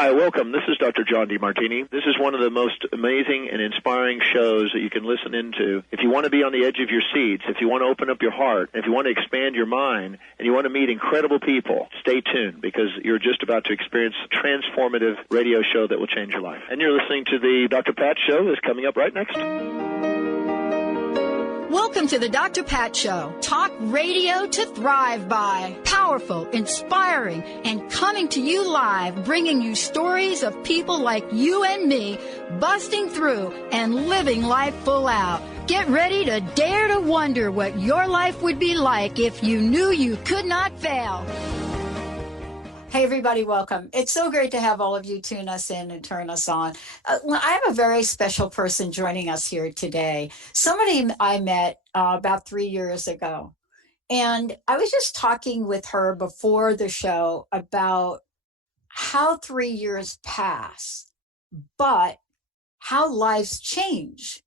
Hi, welcome. This is Dr. John DeMartini. This is one of the most amazing and inspiring shows that you can listen into. If you want to be on the edge of your seats, if you want to open up your heart, if you want to expand your mind, and you want to meet incredible people, stay tuned because you're just about to experience a transformative radio show that will change your life. And you're listening to the Dr. Pat Show that's coming up right next. Welcome to the Dr. Pat Show. Talk radio to thrive by. Powerful, inspiring, and coming to you live, bringing you stories of people like you and me, busting through and living life full out. Get ready to dare to wonder what your life would be like if you knew you could not fail. Hey, everybody, welcome. It's so great to have all of you tune us in and turn us on. I have a very special person joining us here today. Somebody I met about 3 years ago. And I was just talking with her before the show about how 3 years pass, but how lives change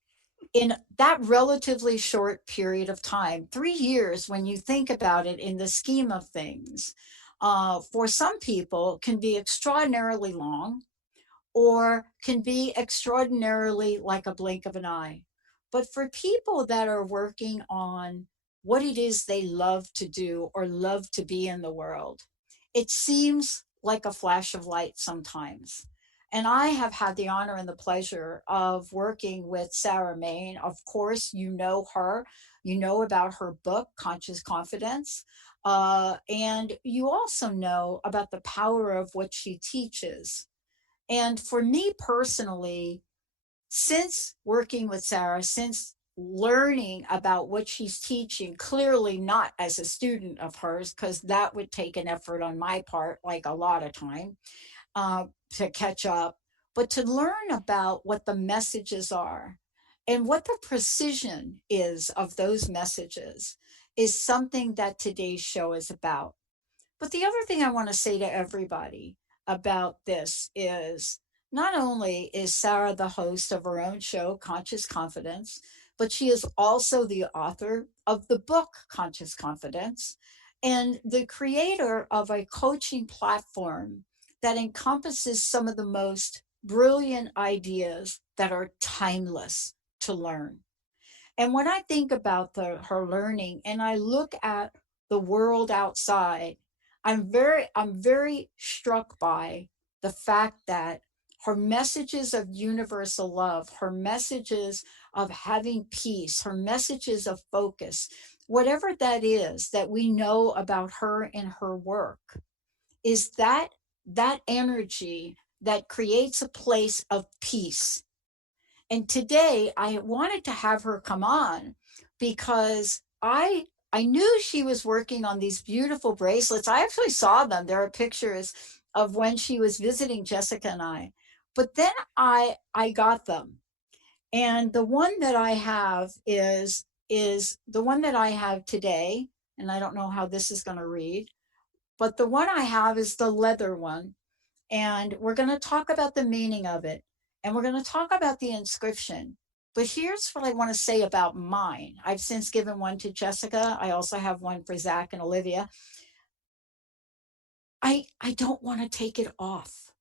in that relatively short period of time. 3 years, when you think about it in the scheme of things, for some people can be extraordinarily long or can be extraordinarily like a blink of an eye. But for people that are working on what it is they love to do or love to be in the world, it seems like a flash of light sometimes. And I have had the honor and the pleasure of working with Sarah Main. Of course, you know her. You know about her book, Conscious Confidence. And you also know about the power of what she teaches. And for me personally, since working with Sarah, since learning about what she's teaching, clearly not as a student of hers, because that would take an effort on my part, like a lot of time, to catch up, but to learn about what the messages are and what the precision is of those messages is something that today's show is about. But the other thing I want to say to everybody about this is not only is Sarah the host of her own show, Conscious Confidence, but she is also the author of the book, Conscious Confidence, and the creator of a coaching platform that encompasses some of the most brilliant ideas that are timeless to learn. And when I think about her learning and I look at the world outside, I'm very struck by the fact that her messages of universal love, her messages of having peace, her messages of focus, whatever that is that we know about her and her work, is that energy that creates a place of peace. And today I wanted to have her come on because I knew she was working on these beautiful bracelets. I actually saw them. There are pictures of when she was visiting Jessica and I. But then I got them. And the one that I have is the one that I have today. And I don't know how this is going to read, but the one I have is the leather one. And we're going to talk about the meaning of it. And we're going to talk about the inscription. But here's what I want to say about mine. I've since given one to Jessica. I also have one for Zach and Olivia. I don't want to take it off.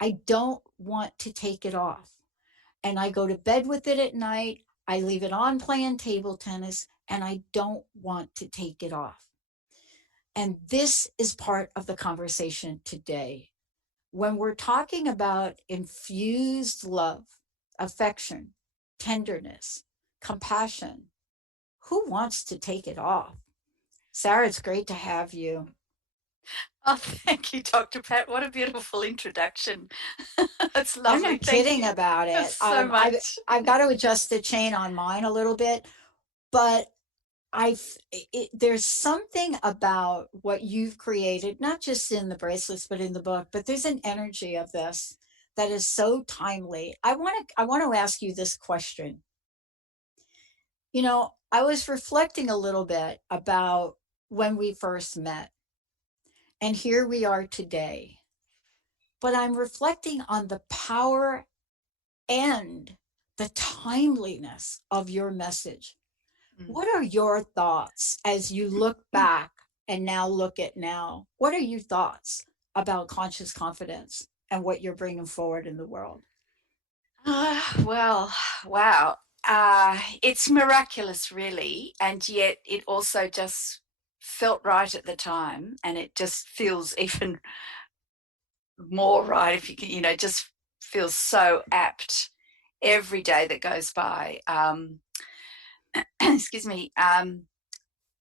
I don't want to take it off. And I go to bed with it at night. I leave it on playing table tennis, and I don't want to take it off. And this is part of the conversation today. When we're talking about infused love, affection, tenderness, compassion, who wants to take it off? Sarah, it's great to have you. Oh, thank you, Dr. Pat. What a beautiful introduction. That's I'm lovely. not kidding about it. So much. I've got to adjust the chain on mine a little bit, but there's something about what you've created, not just in the bracelets, but in the book, but there's an energy of this that is so timely. I want to ask you this question. You know, I was reflecting a little bit about when we first met, and here we are today. But I'm reflecting on the power and the timeliness of your message. What are your thoughts as you look back and now look at now? What are your thoughts about conscious confidence and what you're bringing forward in the world? Well, wow. It's miraculous, really. And yet it also just felt right at the time. And it just feels even more right if you can, just feels so apt every day that goes by. Excuse me.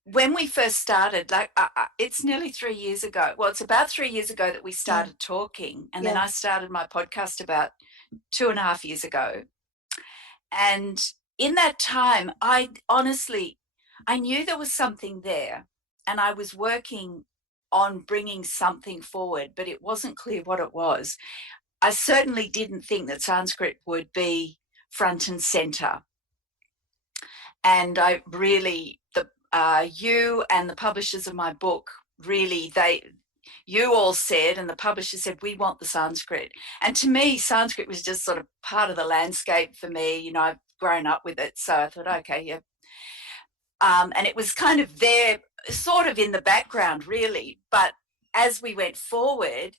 When we first started, like it's nearly 3 years ago. Well, it's about 3 years ago that we Yeah. started talking. And then Yeah. I started my podcast about 2.5 years ago. And in that time, I honestly, I knew there was something there, and I was working on bringing something forward, but it wasn't clear what it was. I certainly didn't think that Sanskrit would be front and center. And I really, you and the publishers of my book, really, you all said, and the publisher said, we want the Sanskrit. And to me, Sanskrit was just sort of part of the landscape for me. I've grown up with it. So I thought, okay, yeah. And it was kind of there, sort of in the background, really. But as we went forward,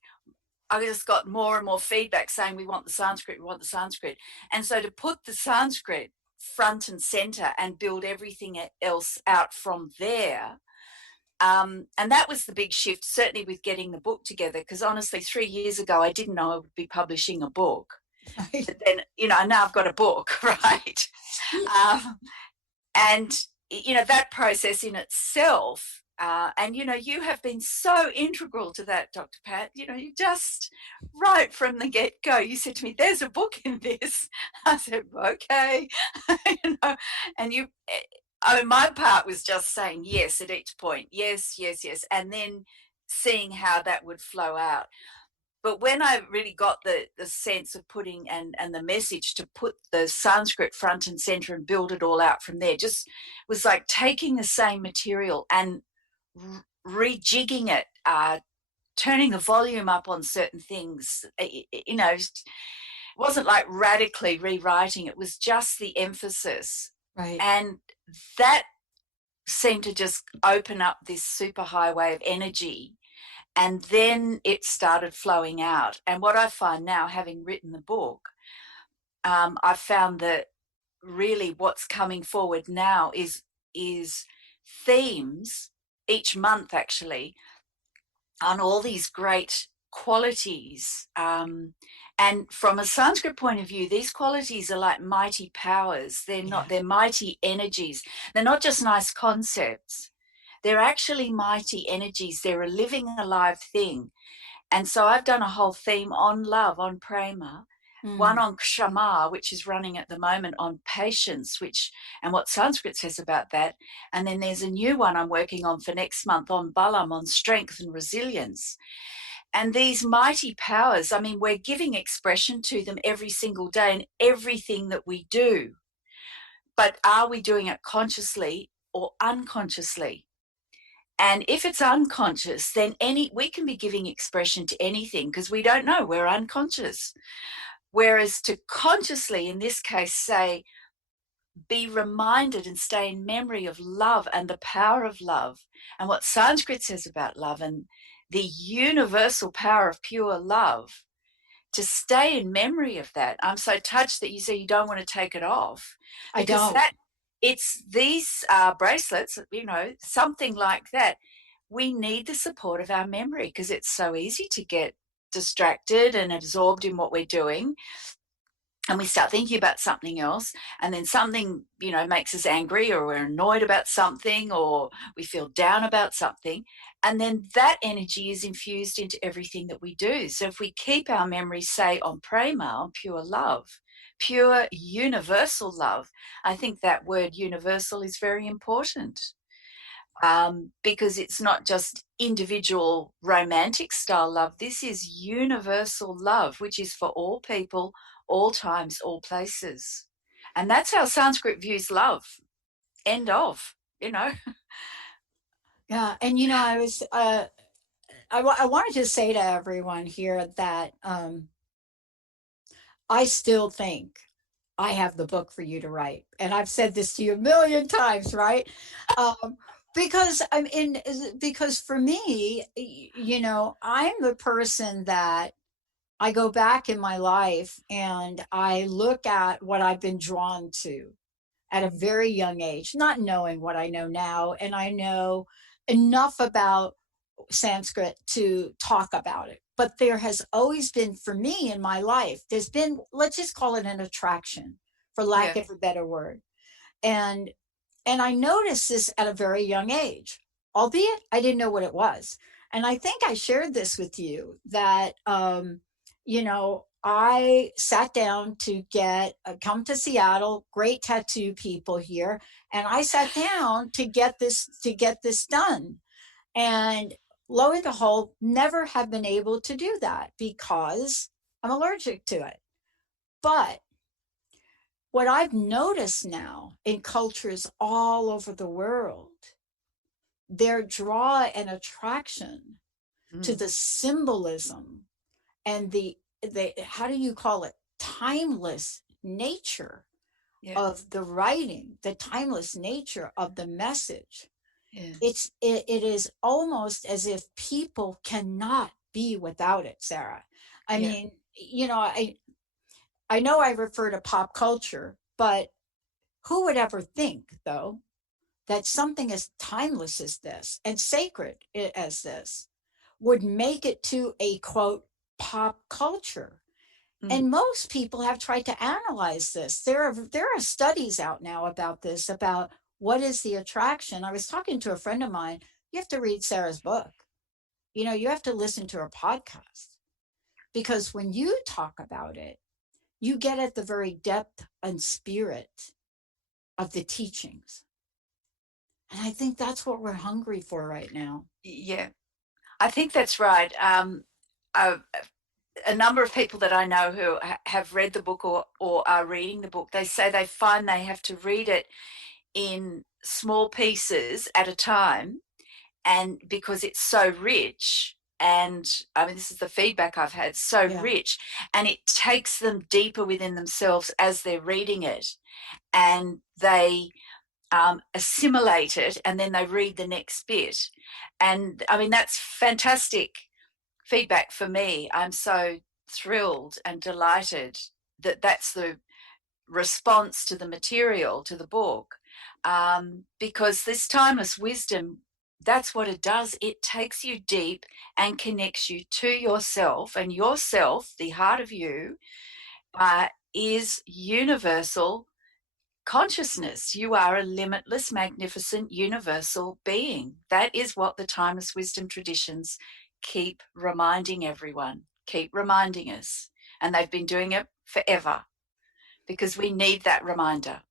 I just got more and more feedback saying, we want the Sanskrit, we want the Sanskrit. And so to put the Sanskrit front and center and build everything else out from there, and that was the big shift, certainly with getting the book together, because honestly, 3 years ago, I didn't know I would be publishing a book. Right. But then, now I've got a book, right? Um, and, that process in itself, and, you have been so integral to that, Dr. Pat. You just, right from the get-go, you said to me, there's a book in this. I said, okay. And my part was just saying yes at each point. Yes, yes, yes. And then seeing how that would flow out. But when I really got the sense of putting and the message to put the Sanskrit front and center and build it all out from there, just was like taking the same material and rejigging it, turning the volume up on certain things. It wasn't like radically rewriting. It was just the emphasis. Right. And that seemed to just open up this super highway of energy. And then it started flowing out. And what I find now, having written the book, I've found that really what's coming forward now is themes each month, actually, on all these great qualities. And from a Sanskrit point of view, these qualities are like mighty powers. They're mighty energies. They're not just nice concepts. They're actually mighty energies. They're a living, alive thing. And so I've done a whole theme on love, on Prema, one on Kshama, which is running at the moment, on patience, and what Sanskrit says about that. And then there's a new one I'm working on for next month on Balam, on strength and resilience. And these mighty powers, I mean, we're giving expression to them every single day in everything that we do. But are we doing it consciously or unconsciously? And if it's unconscious, then we can be giving expression to anything because we don't know, we're unconscious. Whereas to consciously, in this case, say, be reminded and stay in memory of love and the power of love and what Sanskrit says about love and the universal power of pure love, to stay in memory of that. I'm so touched that you say you don't want to take it off, I because don't. it's these bracelets, something like that. We need the support of our memory because it's so easy to get distracted and absorbed in what we're doing. And we start thinking about something else, and then something, makes us angry, or we're annoyed about something, or we feel down about something. And then that energy is infused into everything that we do. So if we keep our memory, say, on Prema, on pure love, pure universal love, I think that word universal is very important. Because it's not just individual romantic style love. This is universal love, which is for all people, all times, all places. And that's how Sanskrit views love. End of. Yeah. And, I was, I wanted to say to everyone here that I still think I have the book for you to write. And I've said this to you a million times, right? Um, because for me, I'm the person that I go back in my life and I look at what I've been drawn to at a very young age, not knowing what I know now. And I know enough about Sanskrit to talk about it. But there has always been, for me in my life, there's been, let's just call it an attraction, for lack of a better word. And I noticed this at a very young age, albeit I didn't know what it was. And I think I shared this with you that, I sat down to come to Seattle, great tattoo people here. And I sat down to get this done. And lo and behold, never have been able to do that because I'm allergic to it. But what I've noticed now in cultures all over the world, their draw and attraction to the symbolism and the how do you call it, timeless nature of the writing, the timeless nature of the message. It is almost as if people cannot be without it, Sarah. I mean, I know I refer to pop culture, but who would ever think, though, that something as timeless as this and sacred as this would make it to a, quote, pop culture? And most people have tried to analyze this. There are studies out now about this, about what is the attraction. I was talking to a friend of mine. You have to read Sarah's book. You have to listen to her podcast, because when you talk about it, you get at the very depth and spirit of the teachings. And I think that's what we're hungry for right now. Yeah, I think that's right. A number of people that I know who have read the book or are reading the book, they say they find they have to read it in small pieces at a time, and because it's so rich, and I mean, this is the feedback I've had, so rich, and it takes them deeper within themselves as they're reading it, and they assimilate it, and then they read the next bit. And I mean, that's fantastic feedback for me. I'm so thrilled and delighted that that's the response to the material, to the book, because this timeless wisdom, that's what it does. It takes you deep and connects you to yourself, and yourself, the heart of you, is universal consciousness. You are a limitless, magnificent, universal being. That is what the timeless wisdom traditions keep reminding everyone, keep reminding us. And they've been doing it forever, because we need that reminder.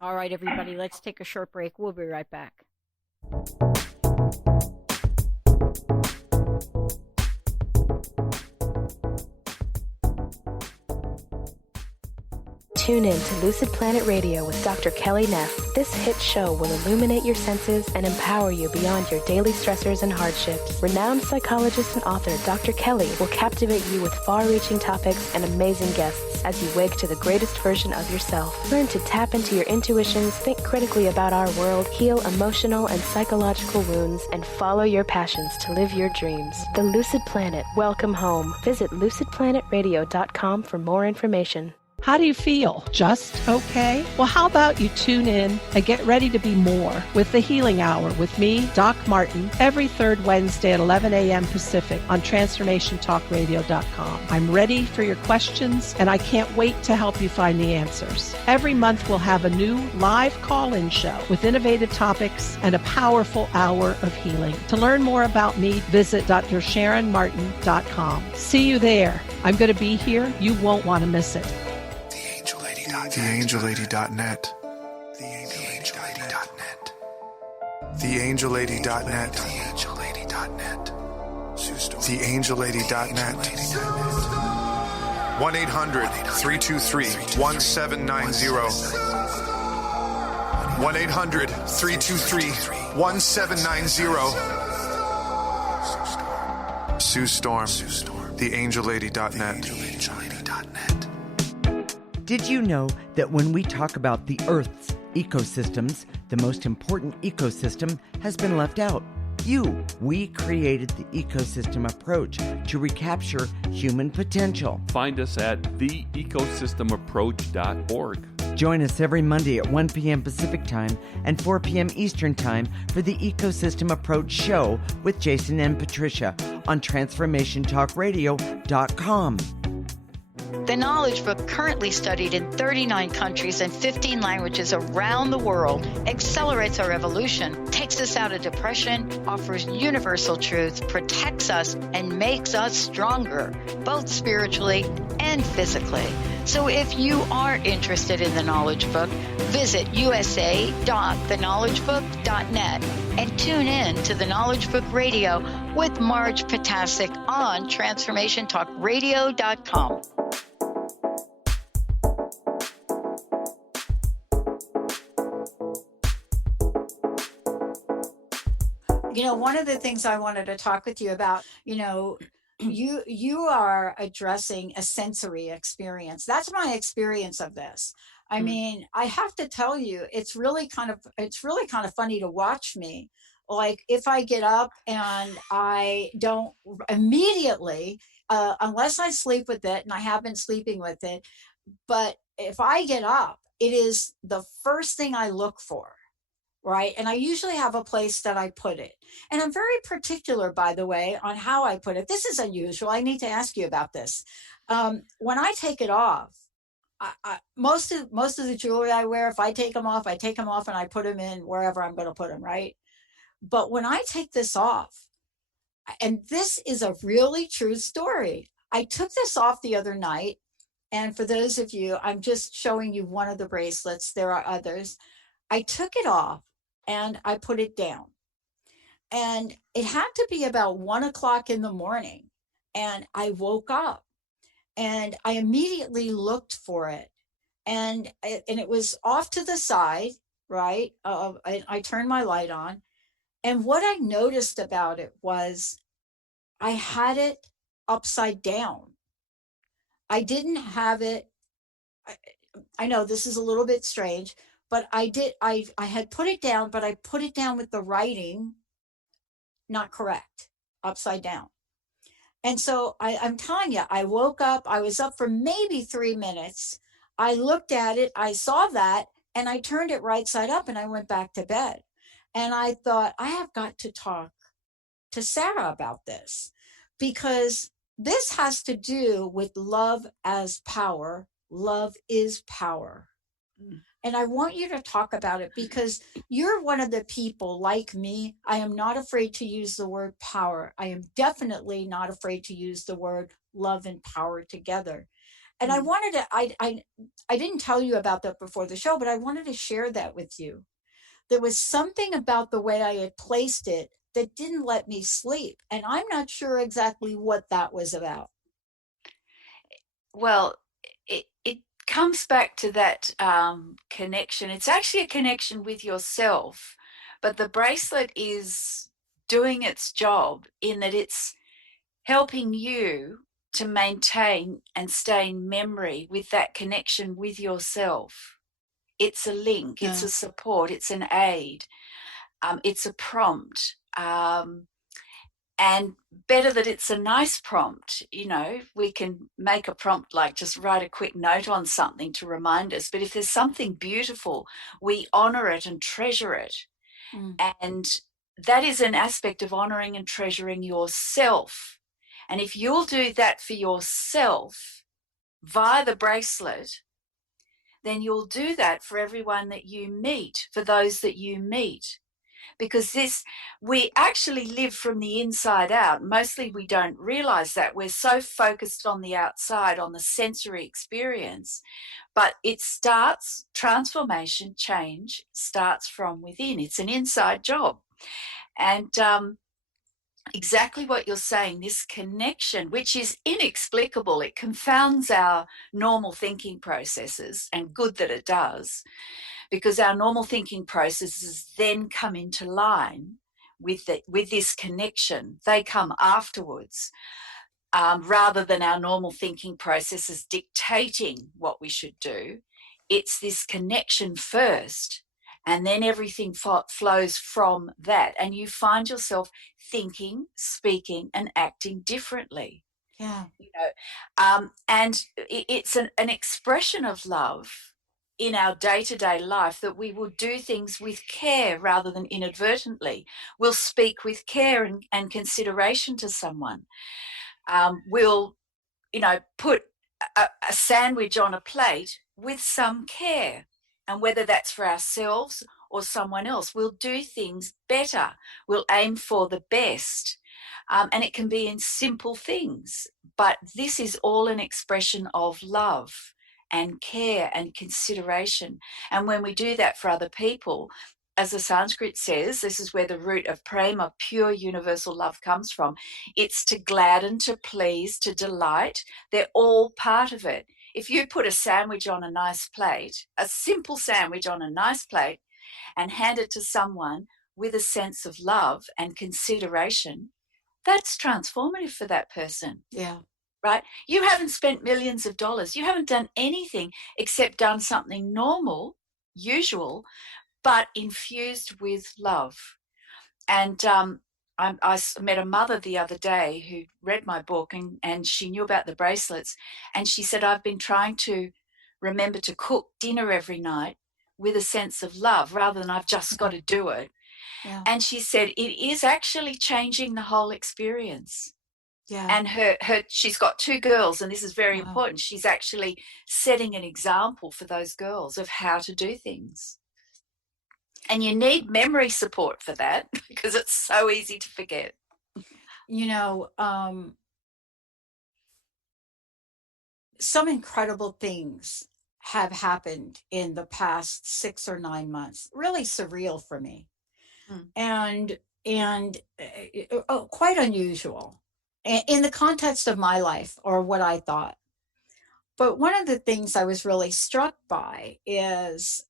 All right, everybody, let's take a short break. We'll be right back. Tune in to Lucid Planet Radio with Dr. Kelly Neff. This hit show will illuminate your senses and empower you beyond your daily stressors and hardships. Renowned psychologist and author Dr. Kelly will captivate you with far-reaching topics and amazing guests as you wake to the greatest version of yourself. Learn to tap into your intuitions, think critically about our world, heal emotional and psychological wounds, and follow your passions to live your dreams. The Lucid Planet. Welcome home. Visit lucidplanetradio.com for more information. How do you feel? Just okay? Well, how about you tune in and get ready to be more with the Healing Hour with me, Doc Martin, every third Wednesday at 11 a.m. Pacific on TransformationTalkRadio.com. I'm ready for your questions, and I can't wait to help you find the answers. Every month, we'll have a new live call-in show with innovative topics and a powerful hour of healing. To learn more about me, visit DrSharonMartin.com. See you there. I'm going to be here. You won't want to miss it. TheAngelLady.net. TheAngelLady.net. TheAngelLady.net. TheAngelLady.net. TheAngelLady.net. 1-800-323-1790. 1-800-323-1790. Sue Storm. TheAngelLady.net. Did you know that when we talk about the Earth's ecosystems, the most important ecosystem has been left out? you, we created the ecosystem approach to recapture human potential. Find us at theecosystemapproach.org. Join us every Monday at 1 p.m. Pacific Time and 4 p.m. Eastern Time for the Ecosystem Approach Show with Jason and Patricia on TransformationTalkRadio.com. The Knowledge Book, currently studied in 39 countries and 15 languages around the world, accelerates our evolution, takes us out of depression, offers universal truth, protects us, and makes us stronger, both spiritually and physically. So if you are interested in the Knowledge Book, visit usa.theknowledgebook.net and tune in to the Knowledge Book Radio with Marge Potasic on TransformationTalkRadio.com. You know, one of the things I wanted to talk with you about, you know, you are addressing a sensory experience. That's my experience of this. I mean, I have to tell you, it's really kind of funny to watch me. Like if I get up and I don't immediately, unless I sleep with it, and I have been sleeping with it, but if I get up, it is the first thing I look for. Right. And I usually have a place that I put it. And I'm very particular, by the way, on how I put it. This is unusual. I need to ask you about this. When I take it off, most of the jewelry I wear, if I take them off and I put them in wherever I'm going to put them. Right. But when I take this off, and this is a really true story, I took this off the other night. And for those of you, I'm just showing you one of the bracelets. There are others. I took it off and I put it down. And it had to be about 1 o'clock in the morning. And I woke up and I immediately looked for it. And it was off to the side, right? I turned my light on. And what I noticed about it was I had it upside down. I didn't have it. I know this is a little bit strange, but I had put it down, but I put it down with the writing not correct, upside down. And so I'm telling you, I woke up, I was up for maybe 3 minutes. I looked at it, I saw that, and I turned it right side up and I went back to bed. And I thought, I have got to talk to Sarah about this, because this has to do with love as power. Love is power. And I want you to talk about it because you're one of the people like me. I am not afraid to use the word power. I am definitely not afraid to use the word love and power together. And I wanted to, I didn't tell you about that before the show, but I wanted to share that with you. There was something about the way I had placed it that didn't let me sleep. And I'm not sure exactly what that was about. Well, it comes back to that connection. It's actually a connection with yourself, but the bracelet is doing its job in that it's helping you to maintain and stay in memory with that connection with yourself. It's a link, it's a support, it's an aid, it's a prompt. And better that it's a nice prompt. You know, we can make a prompt like just write a quick note on something to remind us. But if there's something beautiful, we honor it and treasure it. And that is an aspect of honoring and treasuring yourself. And if you'll do that for yourself via the bracelet, then you'll do that for everyone that you meet, for those that you meet. Because we actually live from the inside out. Mostly we don't realize that. We're so focused on the outside, on the sensory experience. But transformation, change starts from within. It's an inside job. And exactly what you're saying, this connection, which is inexplicable, it confounds our normal thinking processes, and good that it does. Because our normal thinking processes then come into line with this connection. They come afterwards, rather than our normal thinking processes dictating what we should do. It's this connection first, And then everything flows from that. And you find yourself thinking, speaking, and acting differently. Yeah. And it's an expression of love in our day-to-day life, that we will do things with care rather than inadvertently. We'll speak with care and consideration to someone. We'll, put a sandwich on a plate with some care. And whether that's for ourselves or someone else, we'll do things better. We'll aim for the best. And it can be in simple things. But this is all an expression of love and care and consideration. And when we do that for other people, as the Sanskrit says, this is where the root of Prema, pure universal love, comes from. It's to gladden, to please, to delight. They're all part of it. If you put a sandwich on a nice plate, a simple sandwich on a nice plate, and hand it to someone with a sense of love and consideration, that's transformative for that person. Yeah. Right? You haven't spent millions of dollars. You haven't done anything except done something normal, usual, but infused with love. And I met a mother the other day who read my book, and she knew about the bracelets. And she said, I've been trying to remember to cook dinner every night with a sense of love rather than I've just got to do it. Yeah. And she said, it is actually changing the whole experience. Yeah. And she's got 2 girls, and this is very Wow. important. She's actually setting an example for those girls of how to do things. And you need memory support for that, because it's so easy to forget. Some incredible things have happened in the past 6 or 9 months, really surreal for me. And quite unusual in the context of my life, or what I thought. But one of the things I was really struck by is,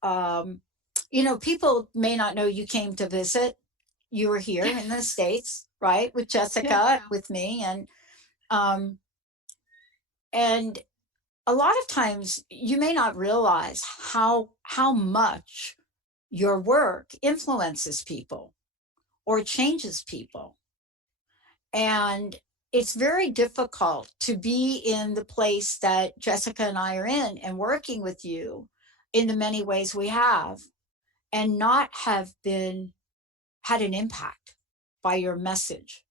people may not know you came to visit. You were here in the States, right? With Jessica, with me. And a lot of times you may not realize how much your work influences people or changes people. And it's very difficult to be in the place that Jessica and I are in, and working with you in the many ways we have, and not have had an impact by your message.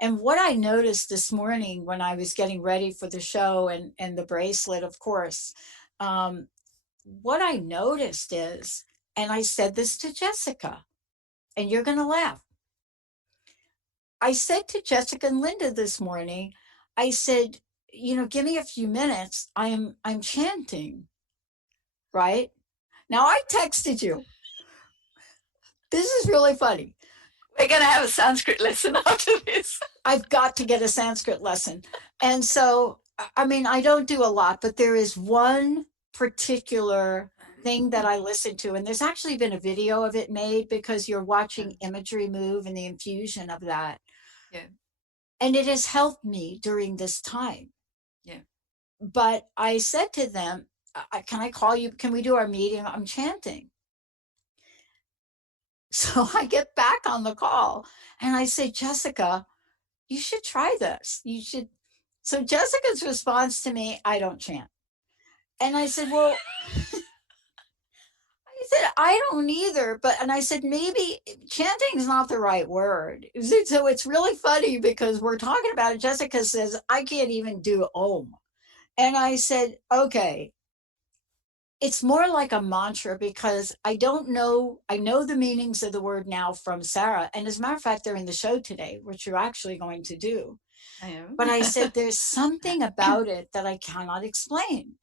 And what I noticed this morning when I was getting ready for the show, and the bracelet, of course, what I noticed is, and I said this to Jessica, and you're going to laugh. I said to Jessica and Linda this morning, I said, give me a few minutes. I'm chanting, right? Now I texted you. This is really funny. We're going to have a Sanskrit lesson after this. I've got to get a Sanskrit lesson. And so, I don't do a lot, but there is one particular thing that I listen to, and there's actually been a video of it made, because you're watching imagery move and the infusion of that. Yeah. And it has helped me during this time. Yeah. But I said to them, can I call you? Can we do our meeting? I'm chanting. So I get back on the call and I say, Jessica, you should try this. You should. So Jessica's response to me, I don't chant. And I said, well, I don't either. And I said, maybe chanting is not the right word. So it's really funny, because we're talking about it. Jessica says, I can't even do Om. And I said, okay, it's more like a mantra, because I don't know. I know the meanings of the word now from Sarah. And as a matter of fact, they're in the show today, which you're actually going to do. I am. But I said, there's something about it that I cannot explain.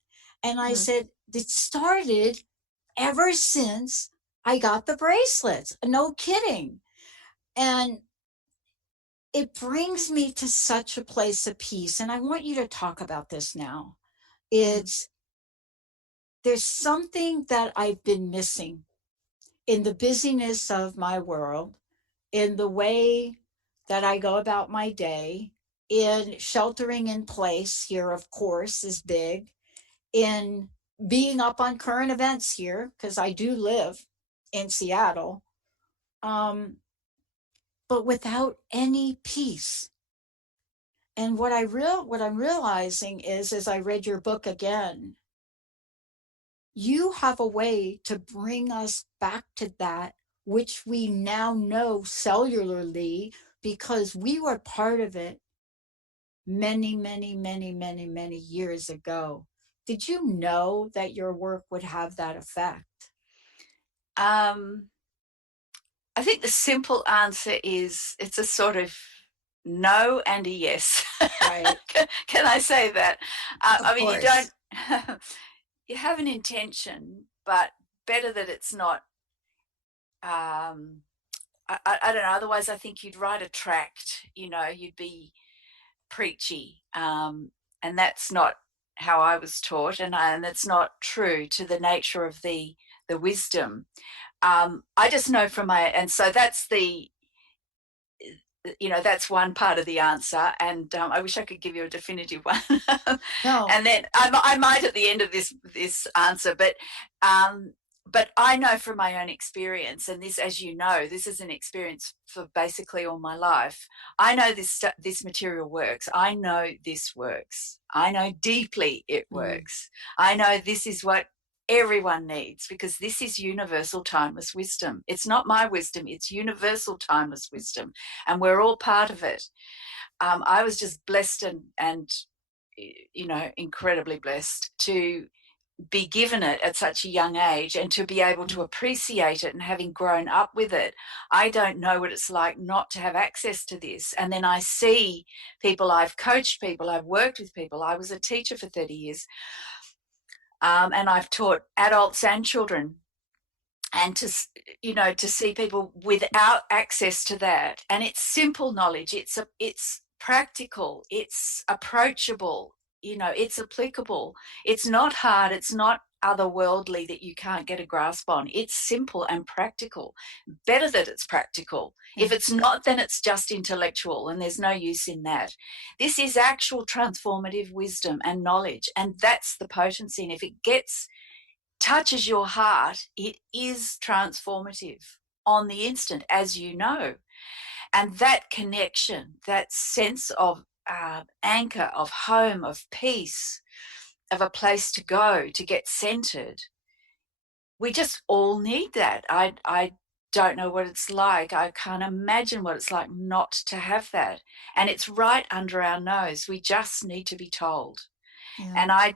And I said, it started ever since I got the bracelets. No kidding. And it brings me to such a place of peace. And I want you to talk about this now. There's something that I've been missing in the busyness of my world, in the way that I go about my day, in sheltering in place here, of course, is big, in being up on current events here, because I do live in Seattle, but without any peace. And what I'm realizing is, as I read your book again, you have a way to bring us back to that which we now know cellularly because we were part of it many, many, many, many, many years ago. Did you know that your work would have that effect? I think the simple answer is it's a sort of no and a yes. Right. Can I say that? Of I mean, you don't, course. you have an intention, but better that it's not, I don't know, otherwise I think you'd write a tract, you know, you'd be preachy. And that's not how I was taught, and it's not true to the nature of the wisdom. I just know from and so that's that's one part of the answer, and I wish I could give you a definitive one. No. And then I might at the end of this answer, but I know from my own experience, and this, as you know, this is an experience for basically all my life. I know this material works. I know this works. I know deeply it works. I know this is what everyone needs, because this is universal timeless wisdom. It's not my wisdom, it's universal timeless wisdom, and we're all part of it. I was just blessed and incredibly blessed to be given it at such a young age and to be able to appreciate it, and having grown up with it, I don't know what it's like not to have access to this. And then I see people, I've coached people, I've worked with people. I was a teacher for 30 years. And I've taught adults and children, and to see people without access to that. And it's simple knowledge. It's practical. It's approachable. It's applicable. It's not hard. It's not otherworldly that you can't get a grasp on. It's simple and practical. Better that it's practical. If it's not, then it's just intellectual, and there's no use in that. This is actual transformative wisdom and knowledge, and that's the potency. And if it touches your heart, it is transformative on the instant, as you know. And that connection, that sense of anchor, of home, of peace, of a place to go to get centered, we just all need that. I don't know what it's like. I can't imagine what it's like not to have that. And it's right under our nose. We just need to be told. Yeah. And I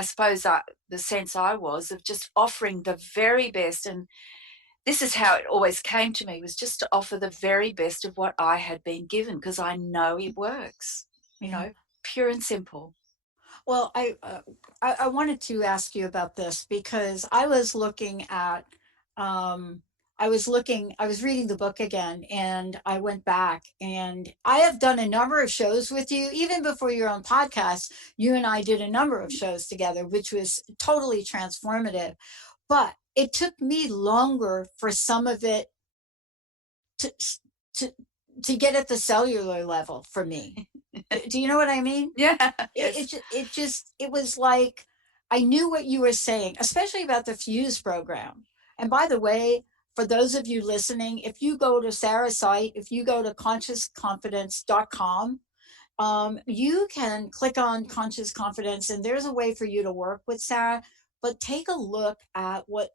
suppose the sense I was of just offering the very best, and this is how it always came to me, was just to offer the very best of what I had been given, because I know it works, pure and simple. Well, I wanted to ask you about this because I was looking at, I was reading the book again, and I went back, and I have done a number of shows with you. Even before you're on podcast, you and I did a number of shows together, which was totally transformative. But it took me longer for some of it to to get at the cellular level for me. Do you know what I mean? Yeah. It was like I knew what you were saying, especially about the Fuse program. And by the way, for those of you listening, if you go to Sarah's site, if you go to consciousconfidence.com, you can click on Conscious Confidence, and there's a way for you to work with Sarah. But take a look at what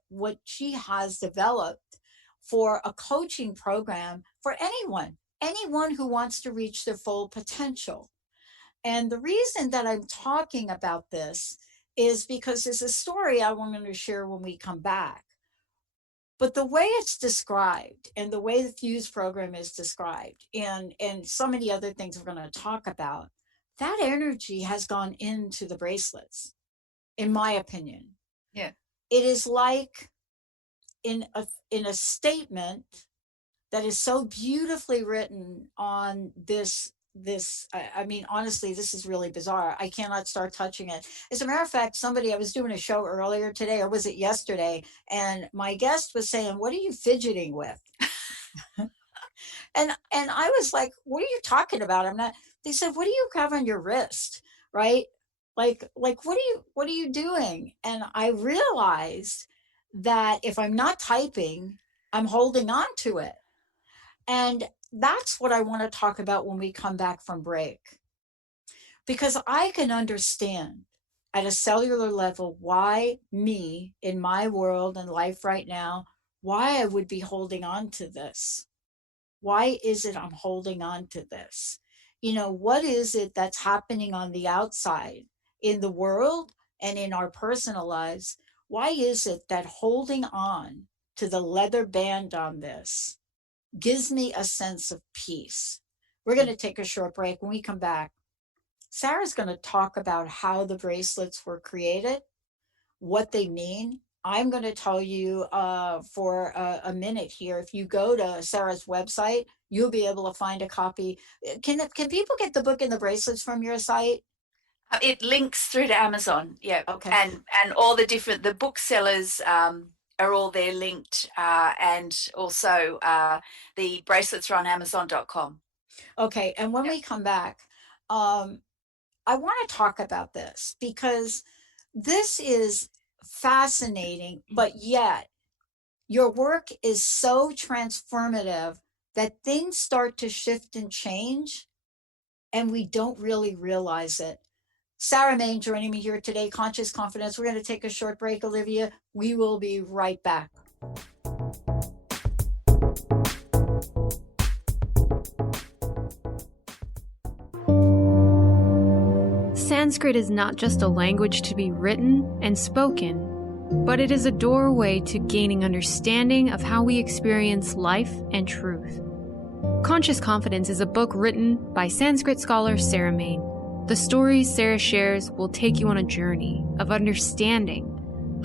she has developed for a coaching program for anyone who wants to reach their full potential. And the reason that I'm talking about this is because there's a story I want to share when we come back. But the way it's described, and the way the Fuse program is described, and so many other things we're going to talk about, that energy has gone into the bracelets, in my opinion. Yeah. It is like in a statement that is so beautifully written on this. I mean, honestly, this is really bizarre. I cannot start touching it. As a matter of fact, I was doing a show earlier today, or was it yesterday? And my guest was saying, "What are you fidgeting with?" and I was like, "What are you talking about?" I'm not. They said, "What do you have on your wrist?" Right? Like what are you doing? And I realized that if I'm not typing, I'm holding on to it. And that's what I want to talk about when we come back from break. Because I can understand at a cellular level why me in my world and life right now, why I would be holding on to this. Why is it I'm holding on to this? What is it that's happening on the outside in the world and in our personal lives? Why is it that holding on to the leather band on this gives me a sense of peace? We're going to take a short break. When we come back, Sarah's going to talk about how the bracelets were created, what they mean. I'm going to tell you for a minute here. If you go to Sarah's website, you'll be able to find a copy. Can people get the book and the bracelets from your site? It links through to Amazon, yeah. Okay. And all the booksellers are all there linked, and also the bracelets are on Amazon.com. Okay, and when we come back, I want to talk about this because this is fascinating, but yet your work is so transformative that things start to shift and change, and we don't really realize it. Sarah Main joining me here today, Conscious Confidence. We're going to take a short break, Olivia. We will be right back. Sanskrit is not just a language to be written and spoken, but it is a doorway to gaining understanding of how we experience life and truth. Conscious Confidence is a book written by Sanskrit scholar Sarah Main. The stories Sarah shares will take you on a journey of understanding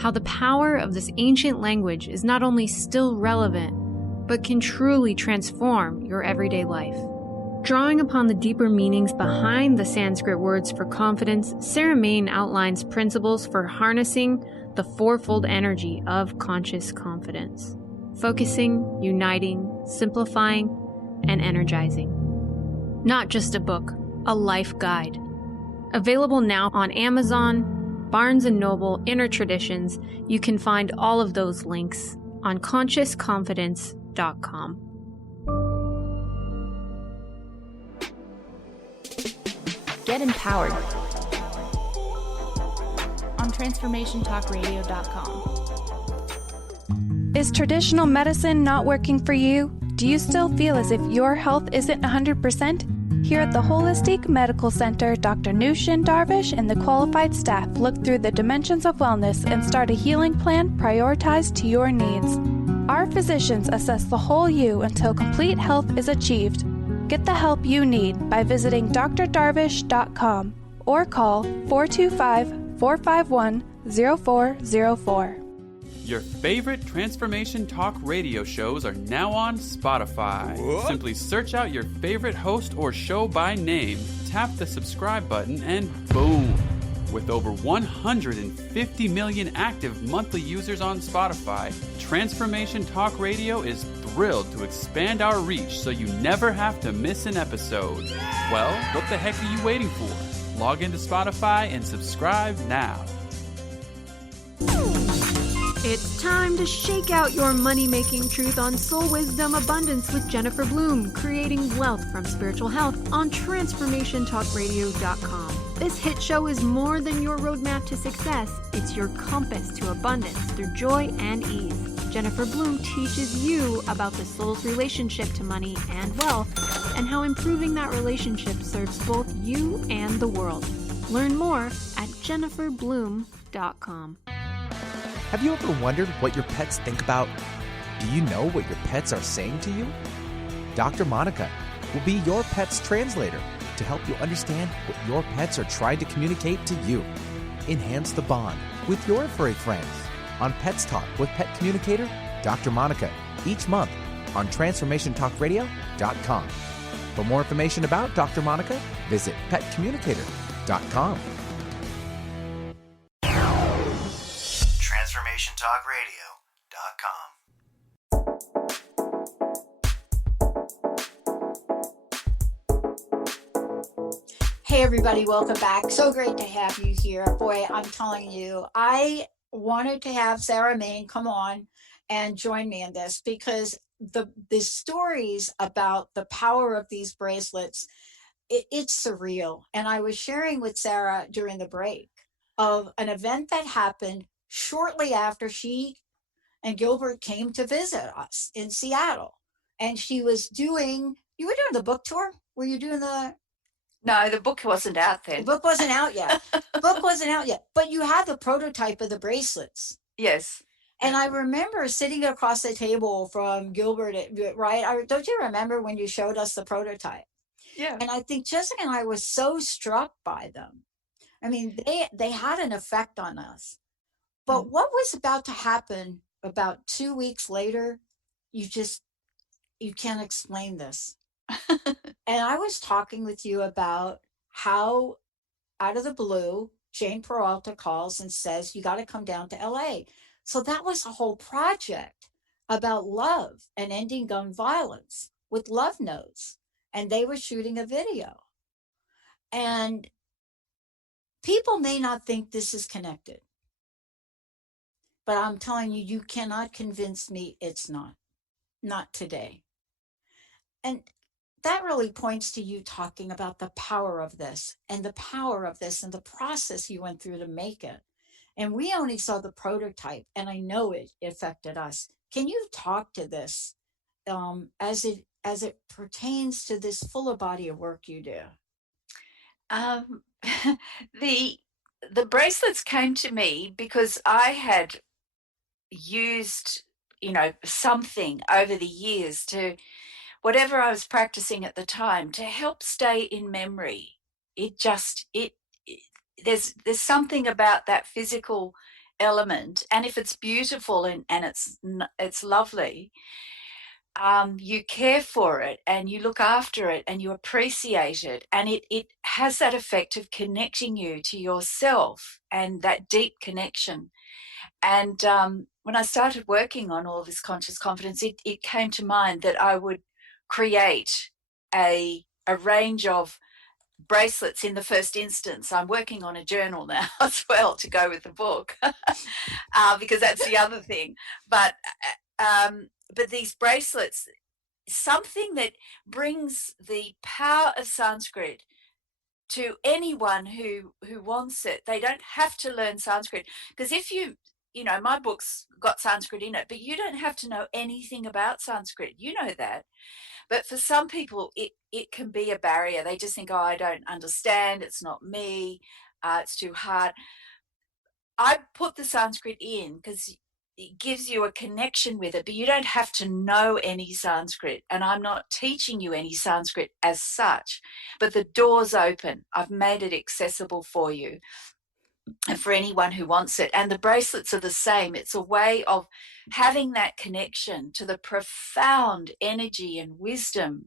how the power of this ancient language is not only still relevant, but can truly transform your everyday life. Drawing upon the deeper meanings behind the Sanskrit words for confidence, Sarah Main outlines principles for harnessing the fourfold energy of conscious confidence: focusing, uniting, simplifying, and energizing. Not just a book, a life guide. Available now on Amazon, Barnes & Noble, Inner Traditions. You can find all of those links on consciousconfidence.com. Get empowered on transformationtalkradio.com. Is traditional medicine not working for you? Do you still feel as if your health isn't 100%? Here at the Holistic Medical Center, Dr. Nushin Darvish and the qualified staff look through the dimensions of wellness and start a healing plan prioritized to your needs. Our physicians assess the whole you until complete health is achieved. Get the help you need by visiting drdarvish.com or call 425-451-0404. Your favorite Transformation Talk radio shows are now on Spotify. What? Simply search out your favorite host or show by name, tap the subscribe button, and boom! With over 150 million active monthly users on Spotify, Transformation Talk Radio is thrilled to expand our reach so you never have to miss an episode. Well, what the heck are you waiting for? Log into Spotify and subscribe now. It's time to shake out your money-making truth on Soul Wisdom Abundance with Jennifer Bloom, creating wealth from spiritual health on TransformationTalkRadio.com. This hit show is more than your roadmap to success. It's your compass to abundance through joy and ease. Jennifer Bloom teaches you about the soul's relationship to money and wealth and how improving that relationship serves both you and the world. Learn more at jenniferbloom.com. Have you ever wondered what your pets think about? Do you know what your pets are saying to you? Dr. Monica will be your pet's translator to help you understand what your pets are trying to communicate to you. Enhance the bond with your furry friends on Pets Talk with Pet Communicator Dr. Monica each month on TransformationTalkRadio.com. For more information about Dr. Monica, visit PetCommunicator.com. TransformationTalkRadio.com. Hey everybody, welcome back. So great to have you here. Boy, I'm telling you, I wanted to have Sarah Main come on and join me in this, because the stories about the power of these bracelets, it's surreal. And I was sharing with Sarah during the break of an event that happened shortly after she and Gilbert came to visit us in Seattle. And she was doing, you were doing the book tour? Were you doing No, the book wasn't out the then. book wasn't out yet. The book wasn't out yet, but you had the prototype of the bracelets. Yes. And I remember sitting across the table from Gilbert, right? Don't you remember when you showed us the prototype? Yeah. And I think Jessica and I were so struck by them. I mean, they had an effect on us. But what was about to happen about 2 weeks later, you can't explain this. And I was talking with you about how, out of the blue, Jane Peralta calls and says, you got to come down to LA. So that was a whole project about love and ending gun violence with love notes. And they were shooting a video. And people may not think this is connected, but I'm telling you, you cannot convince me it's not today. And that really points to you talking about the power of this and the power of this and the process you went through to make it. And we only saw the prototype, and I know it affected us. Can you talk to this as it pertains to this fuller body of work you do? The bracelets came to me because I had used, something over the years to whatever I was practicing at the time to help stay in memory. It there's something about that physical element, and if it's beautiful and it's lovely, you care for it and you look after it and you appreciate it, and it has that effect of connecting you to yourself and that deep connection. And when I started working on all this conscious confidence, it came to mind that I would create a range of bracelets in the first instance. I'm working on a journal now as well to go with the book, because that's the other thing. But these bracelets, something that brings the power of Sanskrit to anyone who wants it. They don't have to learn Sanskrit, because if my book's got Sanskrit in it, but you don't have to know anything about Sanskrit. You know that. But for some people, it can be a barrier. They just think, oh, I don't understand. It's not me. It's too hard. I put the Sanskrit in because it gives you a connection with it, but you don't have to know any Sanskrit. And I'm not teaching you any Sanskrit as such, but the door's open. I've made it accessible for you and for anyone who wants it. And the bracelets are the same. It's a way of having that connection to the profound energy and wisdom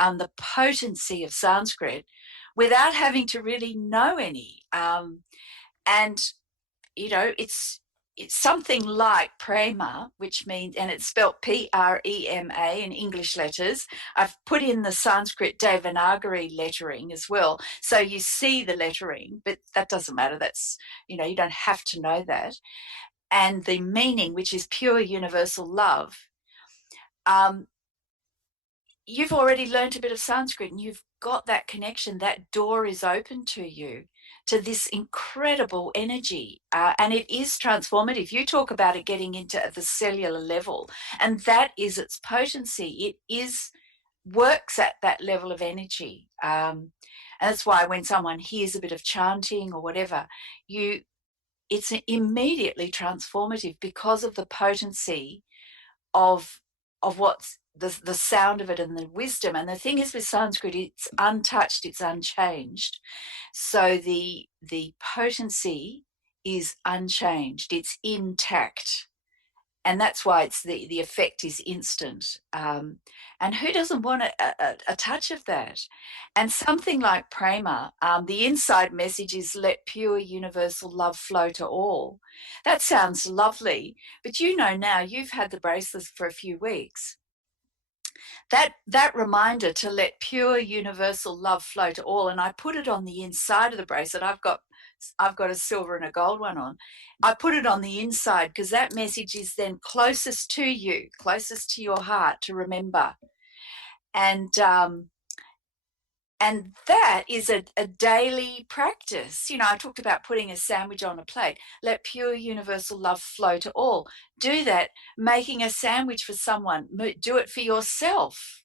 and the potency of Sanskrit without having to really know any. And it's something like Prema, which means, and it's spelled Prema in English letters. I've put in the Sanskrit Devanagari lettering as well, so you see the lettering, but that doesn't matter. That's, you don't have to know that. And the meaning, which is pure universal love. You've already learned a bit of Sanskrit and you've got that connection. That door is open to you, to this incredible energy. And it is transformative. You talk about it getting into the cellular level, and that is its potency. It works at that level of energy. And that's why when someone hears a bit of chanting or whatever, it's immediately transformative because of the potency of what's the sound of it and the wisdom. And the thing is with Sanskrit, it's untouched, it's unchanged. So the potency is unchanged, it's intact. And that's why it's the effect is instant. And who doesn't want a touch of that? And something like Prema, the inside message is let pure universal love flow to all. That sounds lovely, but now you've had the bracelets for a few weeks. That reminder to let pure universal love flow to all, and I put it on the inside of the bracelet. I've got I've got a silver and a gold one on. I put it on the inside because that message is then closest to you, closest to your heart to remember. And that is a daily practice. You know, I talked about putting a sandwich on a plate. Let pure universal love flow to all. Do that. Making a sandwich for someone. Do it for yourself.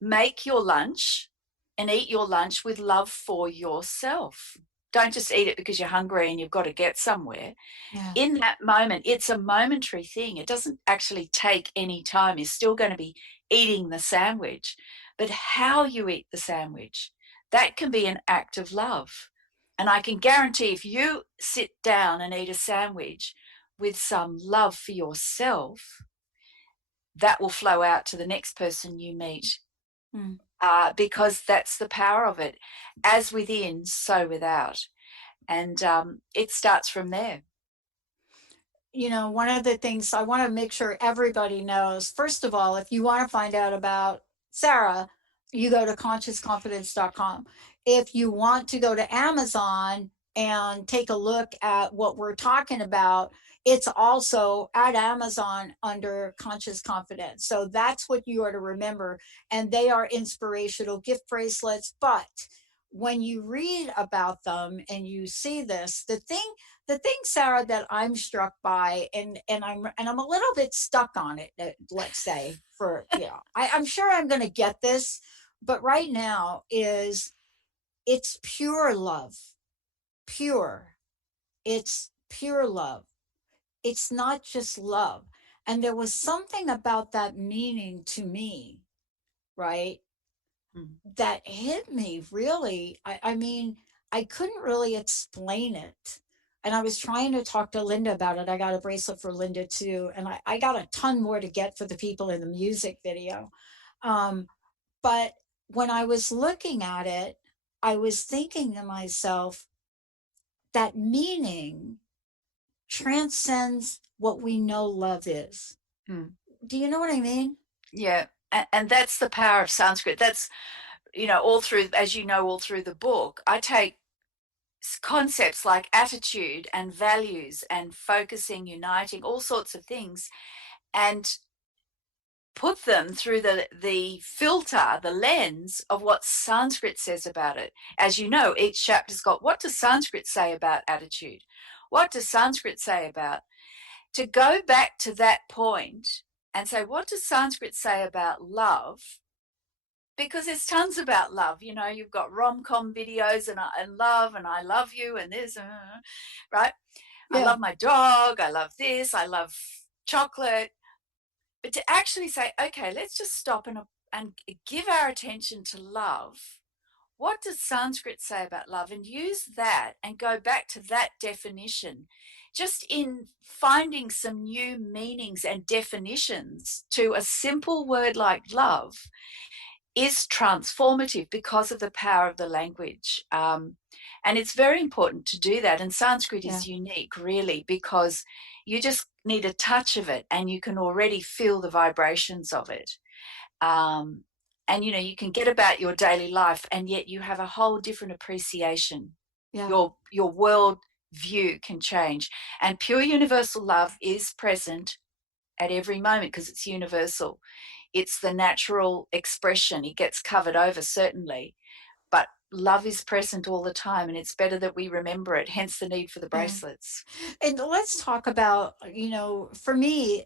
Make your lunch and eat your lunch with love for yourself. Don't just eat it because you're hungry and you've got to get somewhere. Yeah. In that moment, it's a momentary thing. It doesn't actually take any time. You're still going to be eating the sandwich. But how you eat the sandwich, that can be an act of love. And I can guarantee if you sit down and eat a sandwich with some love for yourself, that will flow out to the next person you meet. Because that's the power of it. As within, so without. And it starts from there. You know, one of the things I want to make sure everybody knows, first of all, if you want to find out about Sarah, you go to consciousconfidence.com. If you want to go to Amazon and take a look at what we're talking about, it's also at Amazon under Conscious Confidence. So that's what you are to remember. And they are inspirational gift bracelets. But when you read about them and you see this, the thing, Sarah, that I'm struck by, and I'm a little bit stuck on it, let's say, for, you know, I'm sure I'm going to get this, but right now is it's pure love. Pure. It's pure love. It's not just love. And there was something about that meaning to me, right? That hit me really. I mean, I couldn't really explain it. And I was trying to talk to Linda about it. I got a bracelet for Linda too. And I got a ton more to get for the people in the music video. But when I was looking at it, I was thinking to myself, that meaning transcends what we know love is. Do you know what I mean? Yeah. And that's the power of Sanskrit. That's, you know, all through, as you know, all through the book, I take concepts like attitude and values and focusing, uniting, all sorts of things, and put them through the filter, the lens of what Sanskrit says about it. As you know, each chapter's got, what does Sanskrit say about attitude? What does Sanskrit say about? To go back to that point and say, what does Sanskrit say about love? Because there's tons about love. You know, you've got rom-com videos and love, and I love you, and this, right? Yeah. I love my dog. I love this. I love chocolate. But to actually say, okay, let's just stop and give our attention to love. What does Sanskrit say about love? And use that and go back to that definition. Just in finding some new meanings and definitions to a simple word like love is transformative because of the power of the language. And it's very important to do that. And Sanskrit is unique, really, because you just need a touch of it and you can already feel the vibrations of it. And, you know, you can get about your daily life and yet you have a whole different appreciation. Yeah. Your world view can change. And pure universal love is present at every moment because it's universal. It's the natural expression. It gets covered over, certainly. But love is present all the time, and it's better that we remember it, hence the need for the bracelets. And let's talk about, you know, for me,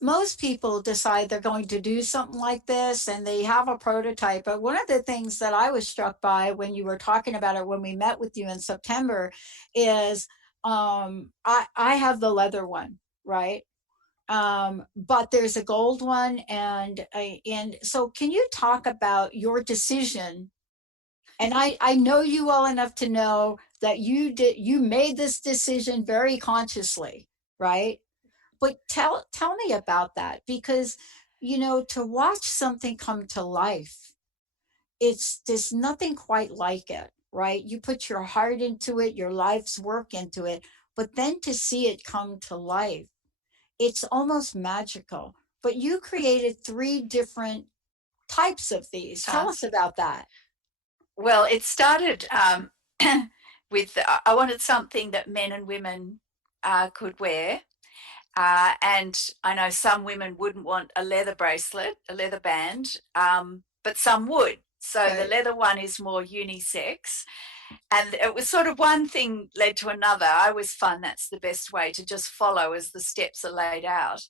most people decide they're going to do something like this and they have a prototype. But one of the things that I was struck by when you were talking about it, when we met with you in September, is I have the leather one, right? But there's a gold one. And so can you talk about your decision? And I know you well enough to know that you made this decision very consciously, right? But tell me about that, because, you know, to watch something come to life, there's nothing quite like it, right? You put your heart into it, your life's work into it, but then to see it come to life, it's almost magical. But you created 3 different types of these. Tell us about that. Well, it started I wanted something that men and women could wear. And I know some women wouldn't want a leather bracelet, a leather band, but some would. So the leather one is more unisex. And it was sort of one thing led to another. I always find that's the best way to just follow as the steps are laid out.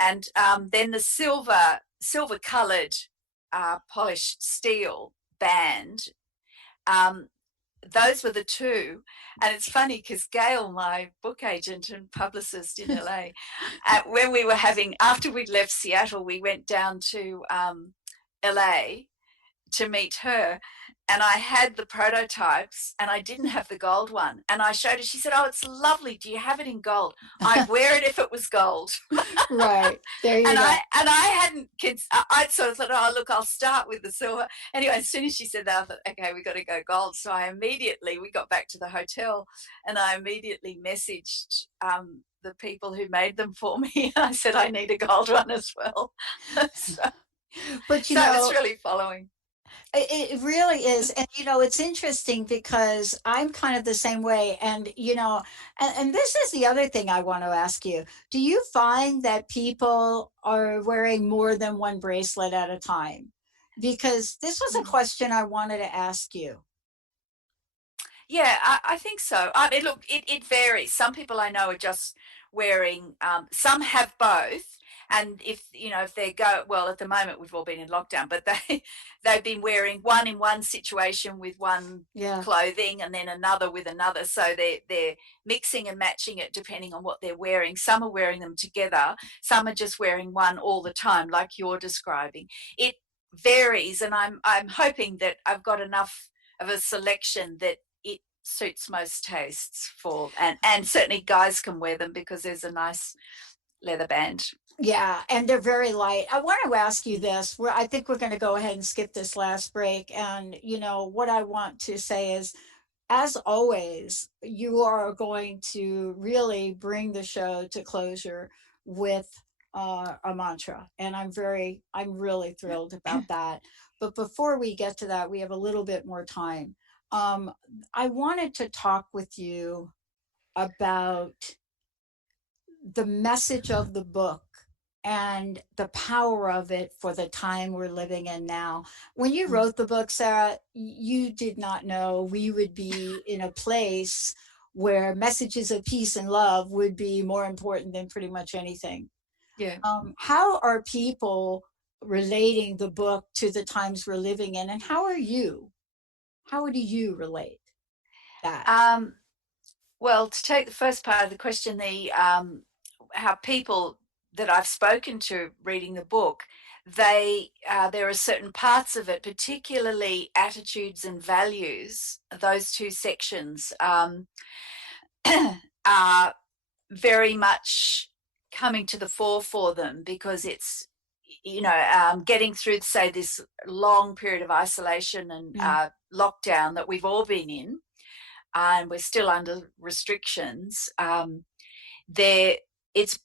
And then the silver coloured polished steel band, those were the two. And it's funny because Gail, my book agent and publicist in LA, when we were after we'd left Seattle, we went down to LA to meet her, and I had the prototypes and I didn't have the gold one, and I showed her. She said, "Oh, it's lovely. Do you have it in gold?" I'd wear it if it was gold. Right. There you and go. I hadn't I'd sort of thought, oh look, I'll start with the silver. Anyway, as soon as she said that, I thought, okay, we got to go gold. So we got back to the hotel, and I immediately messaged the people who made them for me. I said, I need a gold one as well. But so it's really following. It really is. And, it's interesting because I'm kind of the same way. And, and this is the other thing I want to ask you. Do you find that people are wearing more than one bracelet at a time? Because this was a question I wanted to ask you. Yeah, I think so. I mean, look, it varies. Some people I know are just wearing, some have both. And if they well, at the moment we've all been in lockdown, but they've been wearing one in one situation with one clothing and then another with another. So they're mixing and matching it depending on what they're wearing. Some are wearing them together. Some are just wearing one all the time, like you're describing. It varies, and I'm hoping that I've got enough of a selection that it suits most tastes and certainly guys can wear them because there's a nice leather band. Yeah, and they're very light. I want to ask you this. I think we're going to go ahead and skip this last break. And, what I want to say is, as always, you are going to really bring the show to closure with a mantra. And I'm really thrilled about that. But before we get to that, we have a little bit more time. I wanted to talk with you about the message of the book and the power of it for the time we're living in now. When you wrote the book, Sarah, you did not know we would be in a place where messages of peace and love would be more important than pretty much anything. Yeah. How are people relating the book to the times we're living in, and how do you relate that? Well, to take the first part of the question, how people that I've spoken to reading the book, there are certain parts of it, particularly attitudes and values, those two sections are very much coming to the fore for them, because it's getting through, say, this long period of isolation and lockdown that we've all been in, and we're still under restrictions. It's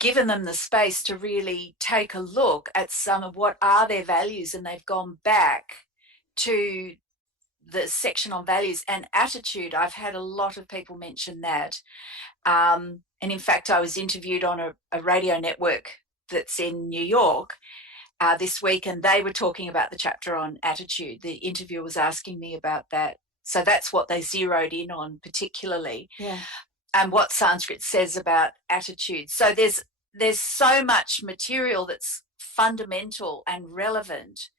given them the space to really take a look at some of what are their values, and they've gone back to the section on values and attitude. I've had a lot of people mention that. And in fact, I was interviewed on a radio network that's in New York this week, and they were talking about the chapter on attitude. The interviewer was asking me about that. So that's what they zeroed in on particularly. Yeah. And what Sanskrit says about attitude. So there's so much material that's fundamental and relevant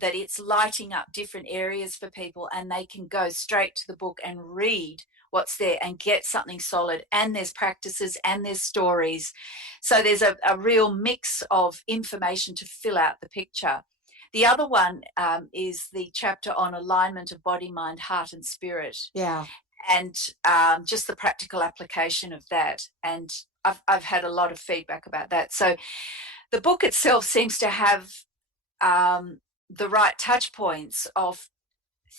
that it's lighting up different areas for people, and they can go straight to the book and read what's there and get something solid. And there's practices and there's stories. So there's a real mix of information to fill out the picture. The other one is the chapter on alignment of body, mind, heart, and spirit. Yeah. And just the practical application of that. And I've had a lot of feedback about that. So the book itself seems to have the right touch points of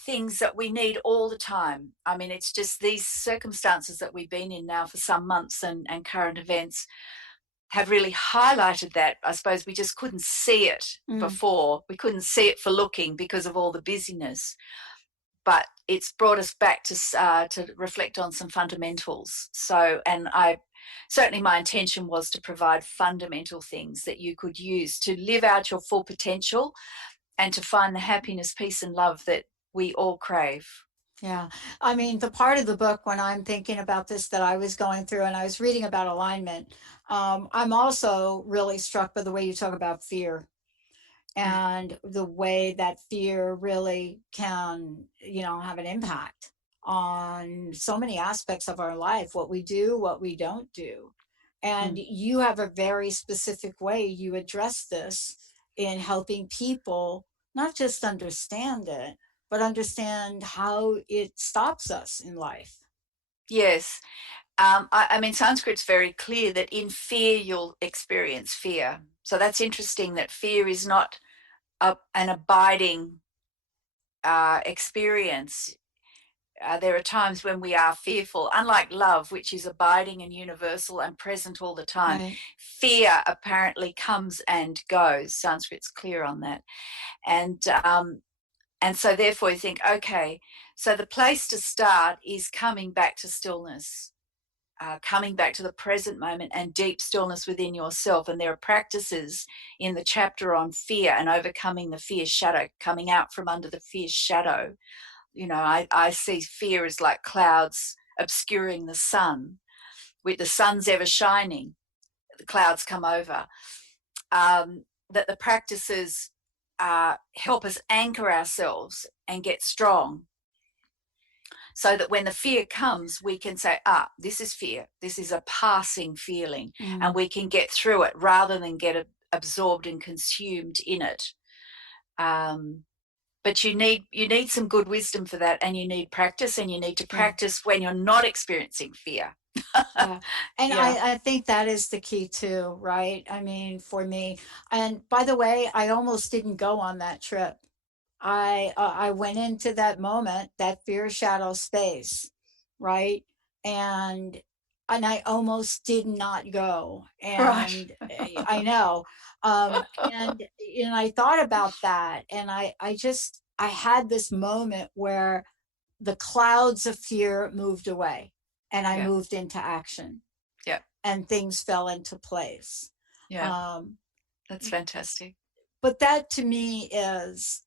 things that we need all the time. I mean, it's just these circumstances that we've been in now for some months, and current events have really highlighted that. I suppose we just couldn't see it before. We couldn't see it for looking because of all the busyness. But it's brought us back to reflect on some fundamentals. So, and certainly my intention was to provide fundamental things that you could use to live out your full potential and to find the happiness, peace, and love that we all crave. Yeah. I mean, the part of the book when I'm thinking about this that I was going through and I was reading about alignment, I'm also really struck by the way you talk about fear and the way that fear really can, have an impact on so many aspects of our life, what we do, what we don't do. And you have a very specific way you address this in helping people not just understand it, but understand how it stops us in life. Yes. I mean, Sanskrit's very clear that in fear, you'll experience fear. So that's interesting that fear is not an abiding experience. There are times when we are fearful, unlike love, which is abiding and universal and present all the time. Right. Fear apparently comes and goes. Sanskrit's clear on that. And so therefore you think, okay, so the place to start is coming back to stillness, coming back to the present moment and deep stillness within yourself. And there are practices in the chapter on fear and overcoming the fear shadow, coming out from under the fear shadow. I see fear as like clouds obscuring the sun. With the sun's ever shining, the clouds come over. That the practices help us anchor ourselves and get strong, so that when the fear comes, we can say, this is fear. This is a passing feeling, and we can get through it rather than get absorbed and consumed in it. But you need some good wisdom for that, and you need practice, and you need to practice when you're not experiencing fear. Yeah. And I think that is the key too, right? I mean, for me, and by the way, I almost didn't go on that trip. I went into that moment, that fear shadow space, right? And I almost did not go. And I know. And I thought about that, and I had this moment where the clouds of fear moved away and I moved into action. Yeah. And things fell into place. Yeah. That's fantastic. But that to me is,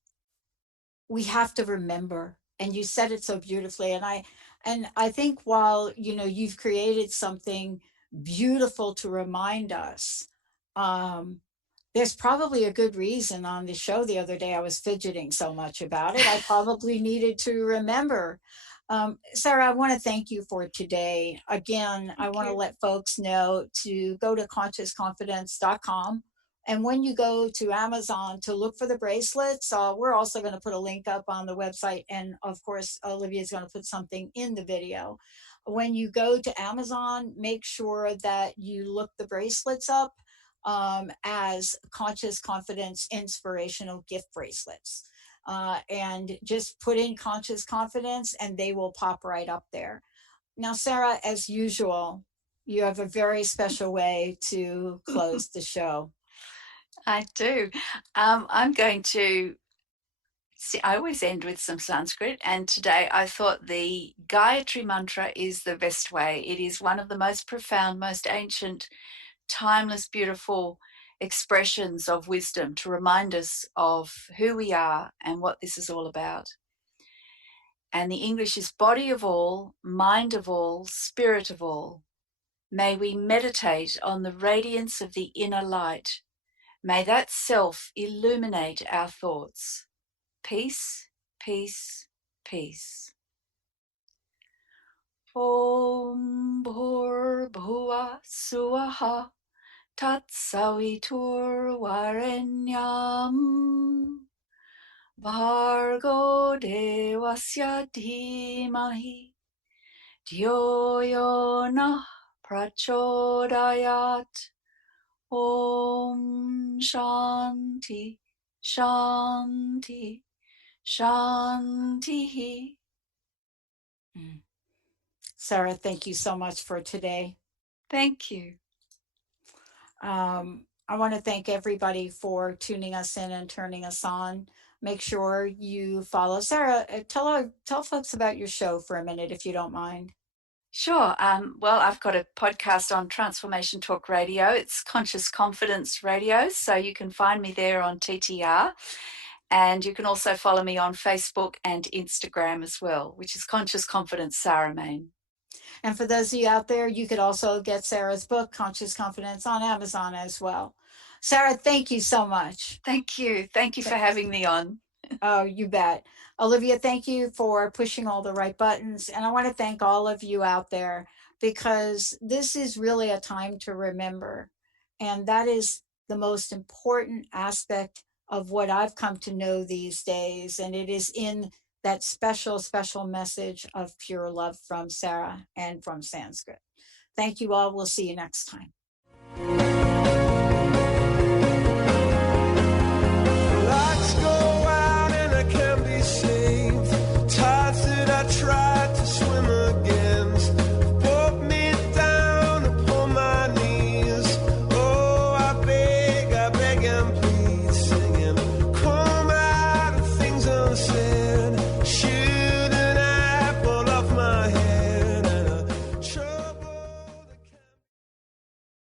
we have to remember, and you said it so beautifully. And I think while, you've created something beautiful to remind us, there's probably a good reason. On the show the other day, I was fidgeting so much about it. I probably needed to remember. Sarah, I want to thank you for today. Again, I want to let folks know to go to consciousconfidence.com. And when you go to Amazon to look for the bracelets, we're also going to put a link up on the website. And of course, Olivia is going to put something in the video. When you go to Amazon, make sure that you look the bracelets up as Conscious Confidence Inspirational Gift Bracelets. And just put in Conscious Confidence and they will pop right up there. Now, Sarah, as usual, you have a very special way to close the show. I do. I'm going to see, I always end with some Sanskrit, and today I thought the Gayatri mantra is the best way. It is one of the most profound, most ancient, timeless, beautiful expressions of wisdom to remind us of who we are and what this is all about. And the English is: body of all, mind of all, spirit of all. May we meditate on the radiance of the inner light. May that self illuminate our thoughts. Peace, peace, peace. Om Bhur Bhuva Suvaha Tat Savitur Varenyam Bhargo Devasya Dhimahi Dhyo Yo Nah Prachodayat. Om Shanti, Shanti, Shanti. Sarah, thank you so much for today. Thank you. I want to thank everybody for tuning us in and turning us on. make sure you follow Sarah. Tell folks about your show for a minute, if you don't mind. Sure. Well, I've got a podcast on Transformation Talk Radio. It's Conscious Confidence Radio, so you can find me there on TTR. And you can also follow me on Facebook and Instagram as well, which is Conscious Confidence Sarah Main. And for those of you out there, you could also get Sarah's book, Conscious Confidence, on Amazon as well. Sarah, thank you so much. Thank you. Thank you for having me on. Oh, you bet. Olivia, thank you for pushing all the right buttons. And I want to thank all of you out there, because this is really a time to remember. And that is the most important aspect of what I've come to know these days. And it is in that special, special message of pure love from Sarah and from Sanskrit. Thank you all. We'll see you next time.